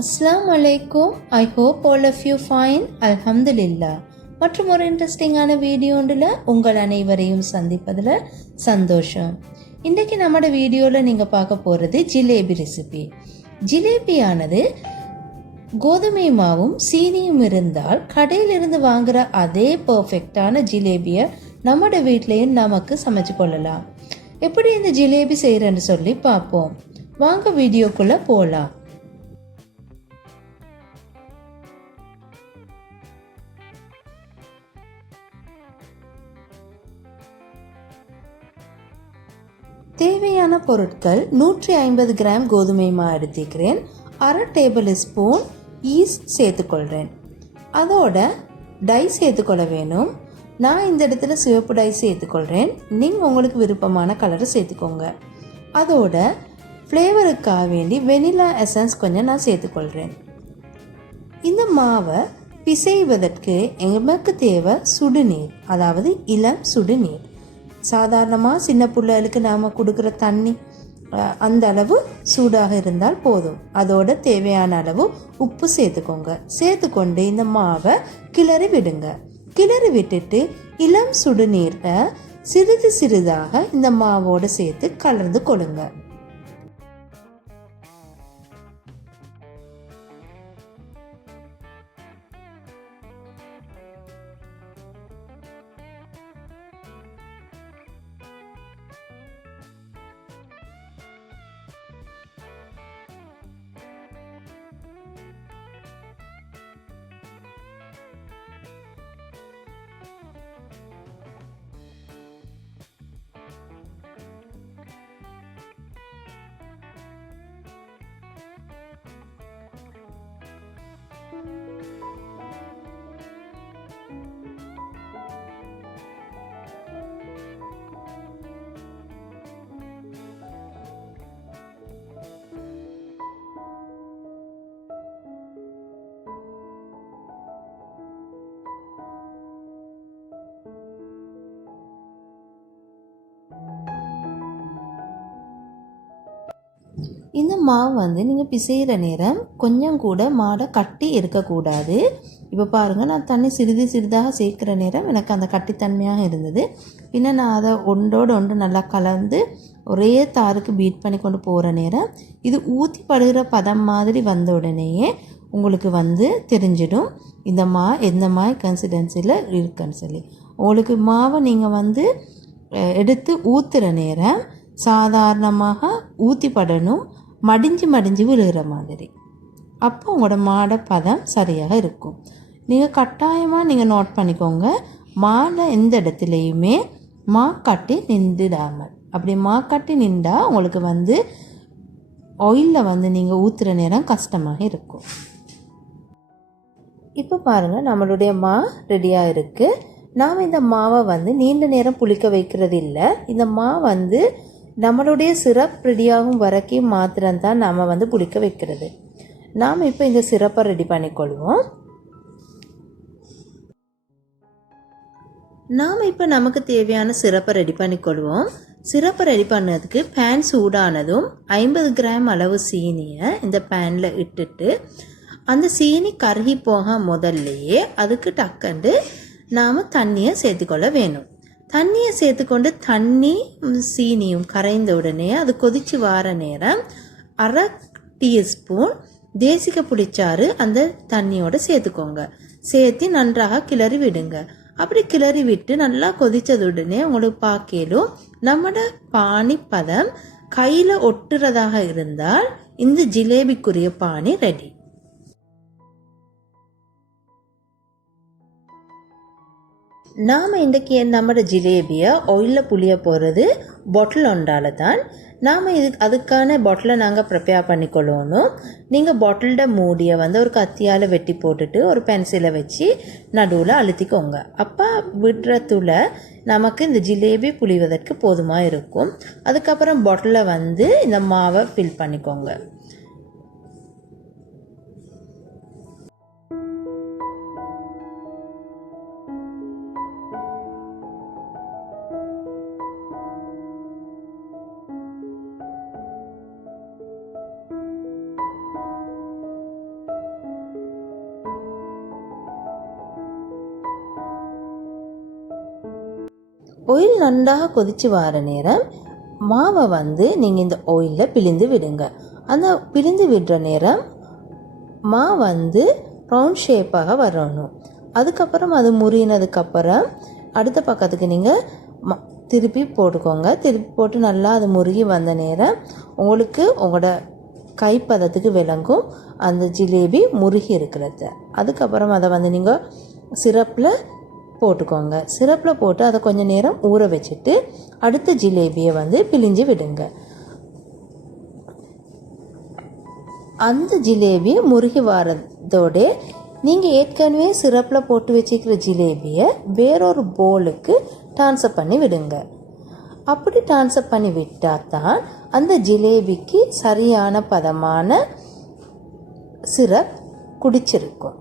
Assalamu alaikum. I hope all of you fine. Alhamdulillah. மற்றும் ஒரு இன்ட்ரெஸ்டிங்கான வீடியோ ஒன்றில் உங்கள் அனைவரையும் சந்திப்பதில் சந்தோஷம். இன்றைக்கு நம்மளோட வீடியோவில் நீங்கள் பார்க்க போகிறது ஜிலேபி ரெசிபி. ஜிலேபியானது கோதுமை மாவும் சீனியும் இருந்தால் கடையிலிருந்து வாங்குகிற அதே பர்ஃபெக்டான ஜிலேபியை நம்மளோட வீட்லேயும் நமக்கு சமைச்சு கொள்ளலாம். எப்படி இந்த ஜிலேபி செய்கிறேன்னு சொல்லி பார்ப்போம். வாங்க வீடியோக்குள்ளே போகலாம். தேவையான பொருட்கள் 150 கிராம் கோதுமை மாவு எடுத்துக்கிறேன். அரை டேபிள் ஸ்பூன் ஈஸ்ட் சேர்த்துக்கொள்கிறேன். அதோட டை சேர்த்துக்கொள்ள வேணும். நான் இந்த இடத்துல சிவப்பு டை சேர்த்துக்கொள்கிறேன். நீங்கள் உங்களுக்கு விருப்பமான கலரை சேர்த்துக்கோங்க. அதோட ஃப்ளேவருக்காக வேண்டி வெனிலா எசன்ஸ் கொஞ்சம் நான் சேர்த்துக்கொள்கிறேன். இந்த மாவை பிசைவதற்கு எங்களுக்கு தேவை சுடுநீர், அதாவது இளம் சுடுநீர். சாதாரணமாக சின்ன பிள்ளைகளுக்கு நாம் கொடுக்குற தண்ணி அந்த அளவு சூடாக இருந்தால் போதும். அதோட தேவையான அளவு உப்பு சேர்த்துக்கோங்க. சேர்த்துக்கொண்டு இந்த மாவை கிளறி விடுங்க. கிளறி விட்டுட்டு இளம் சுடுநீரை சிறிது சிறிதாக இந்த மாவோடு சேர்த்து கலந்து கொள்ளுங்க. இந்த மாவு நீங்கள் பிசைகிற நேரம் கொஞ்சம் கூட மாடை கட்டி இருக்கக்கூடாது. இப்போ பாருங்கள், நான் தண்ணி சிறிது சிறிதாக சேர்க்குற நேரம் எனக்கு அந்த கட்டித்தன்மையாக இருந்தது. பின்ன நான் அதை ஒன்றோடு ஒன்று நல்லா கலந்து ஒரே தாருக்கு பீட் பண்ணி கொண்டு போகிற நேரம் இது ஊற்றி படுகிற பதம் மாதிரி வந்த உடனேயே உங்களுக்கு தெரிஞ்சிடும் இந்த எந்த மாதிரி கன்சிஸ்டன்சியில் இருக்குன்னு சொல்லி. உங்களுக்கு மாவை நீங்கள் எடுத்து ஊற்றுற நேரம் சாதாரணமாக ஊற்றி படணும், மடிஞ்சு விழுகிற மாதிரி. அப்போ உங்களோட மாடை பதம் சரியாக இருக்கும். நீங்கள் கட்டாயமாக நோட் பண்ணிக்கோங்க, மாடை எந்த இடத்துலையுமே மா கட்டி நின்றுடாமல். அப்படி மா கட்டி நின்றா உங்களுக்கு ஆயிலில் நீங்கள் ஊற்றுற நேரம் கஷ்டமாக இருக்கும். இப்போ பாருங்கள், நம்மளுடைய மா ரெடியாக இருக்குது. நாம் இந்த மாவை நீண்ட நேரம் புளிக்க வைக்கிறது இல்லை. இந்த மா நம்மளுடைய சிரப் ரெடியாகும் வரைக்கும் மாத்திரம்தான் நாம் புளிக்க வைக்கிறது. நாம் இப்போ இந்த சிரப்பை ரெடி பண்ணிக்கொள்வோம். நாம் இப்போ நமக்கு தேவையான சிரப்பை ரெடி பண்ணிக்கொள்வோம். சிரப்பை ரெடி பண்ணதுக்கு பேன் சூடானதும் 50 கிராம் அளவு சீனியை இந்த பேனில் இட்டுட்டு அந்த சீனி கருகி போக முதல்லையே அதுக்கு டக்கண்டு நாம் தண்ணியை சேர்த்துக்கொள்ள வேணும். தண்ணியை சேர்த்துக்கொண்டு தண்ணி சீனியும் கரைந்த உடனே அது கொதிச்சு வர நேரம் அரை டீஸ்பூன் தேசிக்க புளிச்சாறு அந்த தண்ணியோட சேர்த்துக்கோங்க. சேர்த்து நன்றாக கிளறி விடுங்க. அப்படி கிளறி விட்டு நல்லா கொதிச்சது உடனே உங்களுக்கு பார்க்கலும் நம்மளோட பானி பதம் கையில் ஒட்டுறதாக இருந்தால் இந்த ஜிலேபிக்குரிய பானி ரெடி. நாம் இன்றைக்கி நம்மளோட ஜிலேபியை ஆயிலில் புளிய போகிறது பாட்டில் ஒன்றால் தான். நாம் அதுக்கான பாட்டிலை நாங்கள் ப்ரிப்பேர் பண்ணிக்கொள்ளணும். நீங்கள் பாட்டிலோட மூடியை ஒரு கத்தியால் வெட்டி போட்டுட்டு ஒரு பென்சிலை வச்சு நடுவில் அழுத்திக்கோங்க. அப்போ விடுறதுல நமக்கு இந்த ஜிலேபி புளிவதற்கு போதுமாக இருக்கும். அதுக்கப்புறம் பாட்டிலில் இந்த மாவை ஃபில் பண்ணிக்கோங்க. ஆயில் நன்றாக கொதித்து வர நேரம் மாவை வந்து நீங்கள் இந்த ஆயிலில் பிழிந்து விடுங்க. அந்த பிழிந்து விடுற நேரம் மா வந்து ரவுண்ட் ஷேப்பாக வரணும். அதுக்கப்புறம் அது முறினதுக்கப்புறம் அடுத்த பக்கத்துக்கு நீங்கள் திருப்பி போட்டுக்கோங்க. திருப்பி போட்டு நல்லா அது முருகி வந்த நேரம் உங்களுக்கு உங்களோட கைப்பதத்துக்கு விளங்கும் அந்த ஜிலேபி முருகி இருக்கிறது. அதுக்கப்புறம் அதை வந்து நீங்கள் சிரப்பில் போட்டுக்கோங்க. சிரப்பில் போட்டு அதை கொஞ்சம் நேரம் ஊற வச்சுட்டு அடுத்த ஜிலேபியை வந்து பிழிஞ்சு விடுங்க. அந்த ஜிலேபி முருகி வரதோட நீங்கள் ஏற்கனவே சிரப்பில் போட்டு வச்சுக்கிற ஜிலேபியை வேறொரு பவுலுக்கு ட்ரான்ஸ்ஃபர் பண்ணி விடுங்க. அப்படி ட்ரான்ஸ்ஃபர் பண்ணி விட்டால் தான் அந்த ஜிலேபிக்கு சரியான பதமான சிரப் குடிச்சிருக்கும்.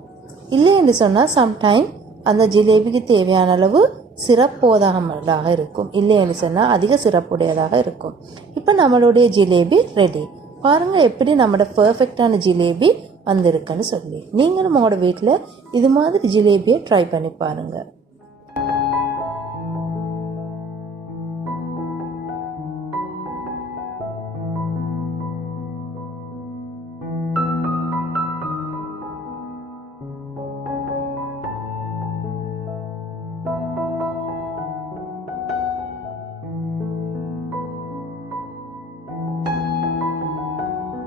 இல்லைன்னு சொன்னால் சம்டைம் அந்த ஜிலேபிக்கு தேவையான அளவு சிரப் போதாமலாக இருக்கும். இல்லைன்னு சொன்னால் அதிக சிரப்புடையதாக இருக்கும். இப்போ நம்மளுடைய ஜிலேபி ரெடி. பாருங்கள் எப்படி நம்மளோட பர்ஃபெக்டான ஜிலேபி வந்திருக்குன்னு சொல்லி. நீங்களும் உங்களோட வீட்டில் இது மாதிரி ஜிலேபியை ட்ரை பண்ணி பாருங்கள்.